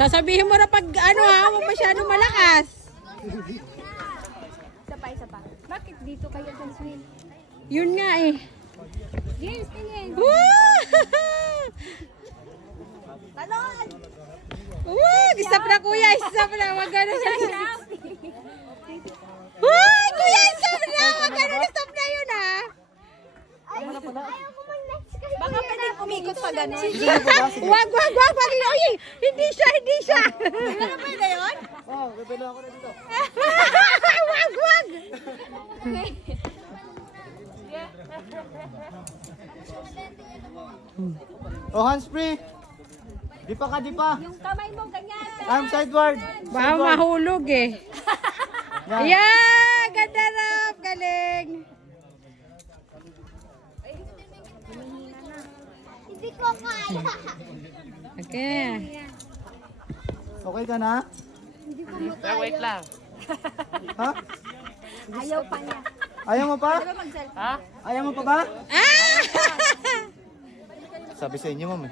Sasabihin mo na pag ano ha, huwag masyadong malakas. Isa pa. Bakit dito kayo sa swing? Yun nga eh. James, tingin. Woo! Talon! Woo! Stop na kuya, stop na. Wag ganun na. Woo! Kuya, stop na. Wag ganun, stop na yun ha. Ayaw ko mag-next kayo. Baka pwede umikot pa gano'n. Wag. Uy, hindi siya. Pero pwede yun? Oh, bibili ako na dito. Wag. Oh, hands-free. Di pa. Yung kamay mo ganyan. Arm sideward. Baka mahulog eh. Yan. Yeah! Ganda Rap! Galing! Hindi ko kaya. Okay. Okay ka na? Hindi ko makaya. Wait lang. Ha? Ayaw pa niya. Ayaw mo pa? Diba mag-selfie? Ayaw mo pa ba? Ah! Sabi sa inyo, ma'am.